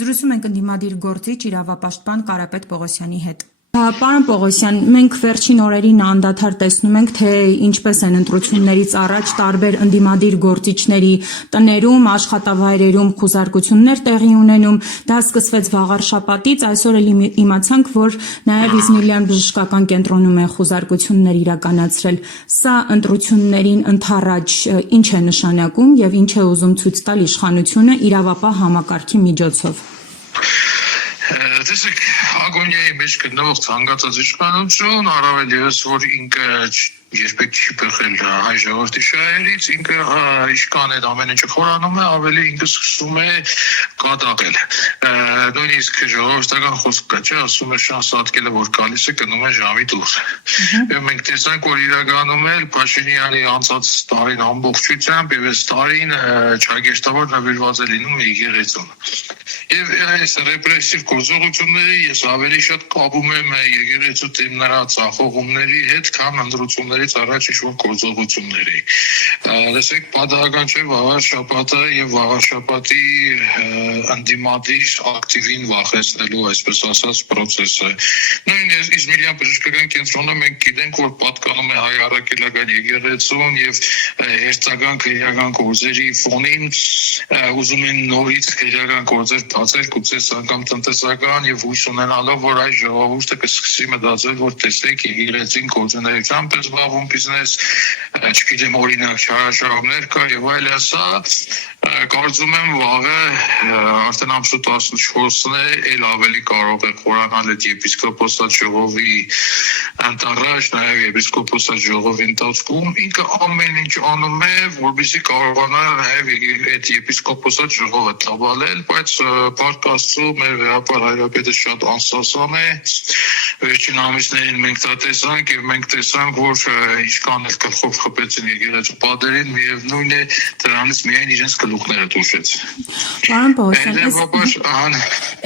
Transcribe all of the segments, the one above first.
Զրուցում ենք ընդդիմադիր գործիչ իրավապաշտպան Կարապետ Պողոսյանի հետ։ Պարոն Պողոսյան, մենք վերջին օրերին անդադար տեսնում ենք, թե ինչպես են ընտրություններից առաջ տարբեր ընդդիմադիր գործիչների տներում, աշխատավայրերում խուզարկություններ տեղի ունենում։ Դա սկսվեց վաղար շաբաթից, այսօր էլ իմացանք, որ նաև Իզմիլյան բժշկական կենտրոնում են խուզարկություններ իրականացրել։ Սա ընտրություններին ընդառաջ ինչ է նշանակում եւ ինչ է ուզում ցույց տալ իշխանությունը իրավապահ համակարգի միջոցով։ Տեսեք, ագոնիայի մեջ գտնվող ցանկացած իշխանություն, առավել ևս որ ինքը երբեք չի բխել հայ ժողովրդի շահերից, ինքը իշխան այդ ամեն ինչը խորանում է, ավելի ինքը սկսում է կատաղել։ Նույնիսկ ժողովրդական խոսք կա, չէ, ասում է շանս ատկելը, որ գալիս է, գնում է ժամի դուրս։ Եվ մենք տեսանք, որ իրականում էլ Փաշինյանի անցած տարին ամբողջությամբ եւ այս տարին ճագեշտավոր նվիրված է լինում եկեղեցուն։ Եվ այս ռեպրեսիվ գործողությունները ես ավելի շատ կապում եմ եկեղեցու դեմ նրա ցախողումների հետ, քան ընտրություններից առաջ ինչ-որ գործողությունների։ Տեսեք, պատահական չէ վաղար շաբաթը եւ վաղար շաբաթի ընդդիմադիր ակտիվին վախեցնելու, այսպես ասած, process-ը։ Նույն Իզմիլյան բժշկական կենտրոնը մենք գիտենք, որ պատկանում է հայ առաքելական եկեղեցուն եւ հերթական քրեական գործերի ֆոնին ուզում են նորից քրեական գործեր բացել, գուցե անգամ տնտեսական եւ հույս ունենալով, որ այս ժողովուրդը կսկսի մտածել, որ տեսեք եկեղեցին գործունեությամբ է զբաղվում, բիզնես, չգիտեմ, օրինակ շահաշահումներ կա եւ այլն, սա կարծում եմ վաղը արդեն ամսու 14-ն է, ել ավելի կարող է խորանալ այդ եպիսկոպոսատ ժողովի ընտառաջ, նաեւ եպիսկոպոսատ ժողովի ընթացքում ինքը ամեն ինչ անում է, որպեսզի կարողանա նաեւ այդ եպիսկոպոսատ ժողովը տավալել, բայց Փառք Աստծո, մեր վերապար հայրապետը շատ անսասան է։ Վերջին ամիսներին մենք դա տեսանք եւ մենք տեսանք, որ ինչքան էլ գլխով խփեցին եկեղեցու պատերին, միևնույն է դրանից միայն իրենց գլուխները դուշեց։ Պարոն Պողոսյան,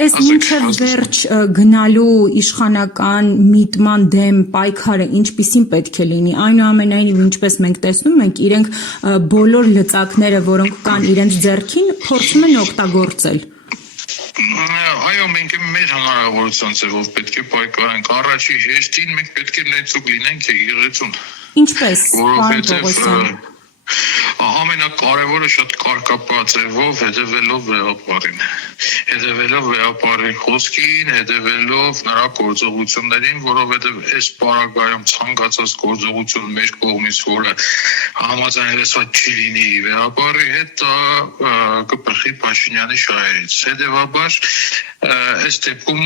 այս մինչև վերջ գնալու իշխանական միտման դեմ պայքարը ինչպիսին պետք է լինի։ Այնուամենայնիվ, ինչպես մենք տեսնում ենք, իրենք բոլոր լծակները, որոնք կան իրենց ձեռքին, փորձում են օգտագործել։ Այո, մենք մեր հնարավորության ձևով պետք է պայքարենք։ Առաջի հեշտին մենք պետք է ներծուկ լինենք եկեղեցուն։ Ինչպես, պարոն Պողոսյան։ Ամենակարևորը շատ կարգապահ ձևով հետևելով վեհապարին, հետևելով վեհապարի խոսքին, հետևելով նրա գործողություններին, որովհետև այս պարագայում ցանկացած գործողություն մեր կողմից, որը համաձայնեցված չի լինի վեհապարի հետ, կբխի Փաշինյանի շահերից։ Հետևաբար այս դեպքում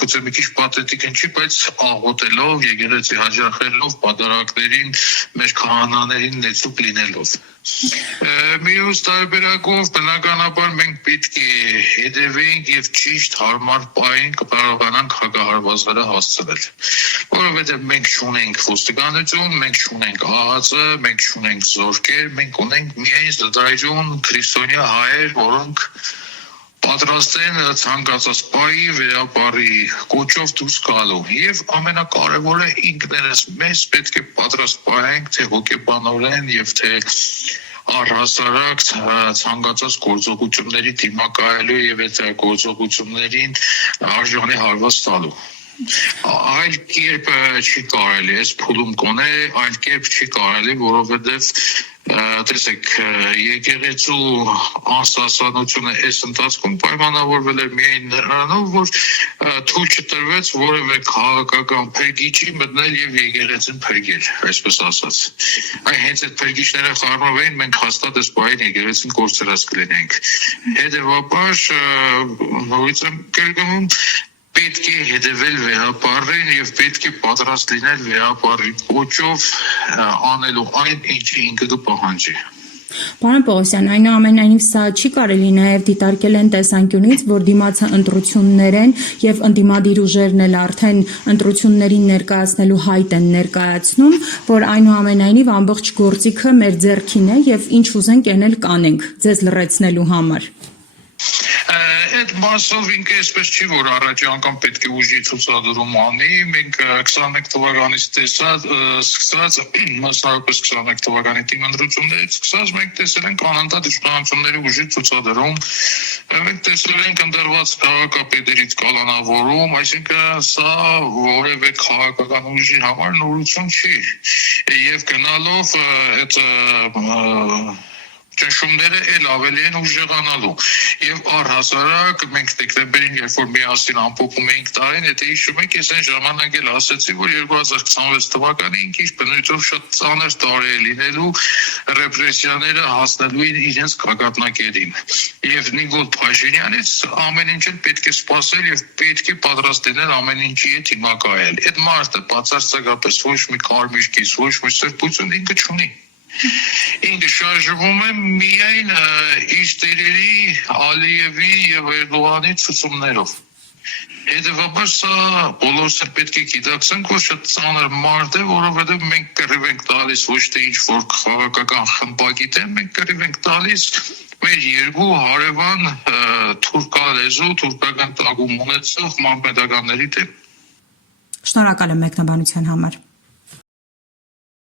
գուցե մի քիչ պաթետիկ չի, բայց աղոթելով, եկեղեցի հաջախելով, պատարակներին, մեր քահանաներին ներծուկ լինելով։ Մյուս տարբերակով բնականաբար մենք պետք է հետևենք եւ ճիշտ հարմար պահին կկարողանանք հակահարվածները հասցնել, որովհետեւ մենք չունենք ոստիկանություն, մենք չունենք ԱԱԾ, մենք չունենք զորքեր, մենք ունենք միայն զդայրուն քրիստոնյա հայեր, որոնք պատրաստ են ցանկացած պահի վերապարի կոչով դուրս գալու եւ ամենակարևորը ինքներս մեզ պետք է պատրաստ պահենք թե հոգեբանորեն եւ թե առհասարակ ցանկացած գործողությունների դիմակայելու եւ այդ գործողություններին արժանի հարված տալու։ Այլ կերպ չի կարելի, այս փուլում կոնե այլ կերպ չի կարելի, որովհետեւ տեսեք, եկեղեցու անսասանությունը այս ընթացքում պայմանավորվել է միայն նրանով, որ թույլ չտրվեց որևէ քաղաքական փրկիչի մտնել եւ եկեղեցին փրկել, այսպես ասած։ Այ հենց այդ փրկիչները խառնվեին, մենք հաստատ այս պահին եկեղեցին կորցրած կլինենք։ Հետևաբար նորից եմ կրկնում, պետք է հետևել վեհապարին եւ պետք է պատրաստ լինել վեհապարի կոչով անելու այն, ինչը ինքը կպահանջի։ Պարոն Պողոսյան, այնուամենայնիվ սա չի կարելի նաև դիտարկել այն տեսանկյունից, որ դիմացը ընտրություններ են եւ ընդդիմադիր ուժերն էլ արդեն ընտրություններին ներկայացնելու հայտ են ներկայացնում, որ այնուամենայնիվ ամբողջ գործիքը մեր ձեռքին է եւ ինչ ուզենք, այն էլ կանենք ձեզ լրացնելու համար։ այդ մասով ինքը այսպես չի, որ առաջի անգամ պետք է ուժի ցուցադրում անի, մենք 21 թվականից սկսած, մասնավորապես 21 թվականի դիմադրություններից սկսած, մենք տեսել ենք անընդհատ իշխանությունների ուժի ցուցադրում, մենք տեսել ենք ընդրված քաղաքապետերից կալանավորում, այսինքն սա որևէ քաղաքական ուժի համար նորություն չի, եւ գնալով այդ ճնշումները էլ ավելի են ուժեղանալու եւ առհասարակ մենք դեկտեմբերին երբ որ միասին ամփոփում էինք տարին, եթե հիշում եք, ես այն ժամանակ էլ ասացի, որ 2026 թվականին ինչ բնույթով շատ ծանր տարի է լինելու, ռեպրեսիաները հասնելու են իրենց գագաթնակետին եւ Նիկոլ Փաշինյանից ամեն ինչ պետք է սպասել եւ պետք է պատրաստ լինել ամեն ինչի հետ դիմակայել։ Այդ մարդը բացարձակապես ոչ մի կարմիր կից, ոչ մի սրբություն ինքը չունի։ Ինքը շարժվում է միայն իր տերերի Ալիևի եւ Էրդողանի ցուցումներով։ Հետևաբար սա բոլորս պետք է գիտակցենք, որ շատ ծանր մարդ է, որովհետեւ մենք կռիվ ենք տալիս ոչ թե ինչ-որ քաղաքական խմբակիտ է, մենք կռիվ ենք տալիս մեր երկու հարևան թուրքալեզու, թուրքական տագում ունեցող մամեդականների դեմ։ Շնորհակալ եմ մեկնաբանության համար։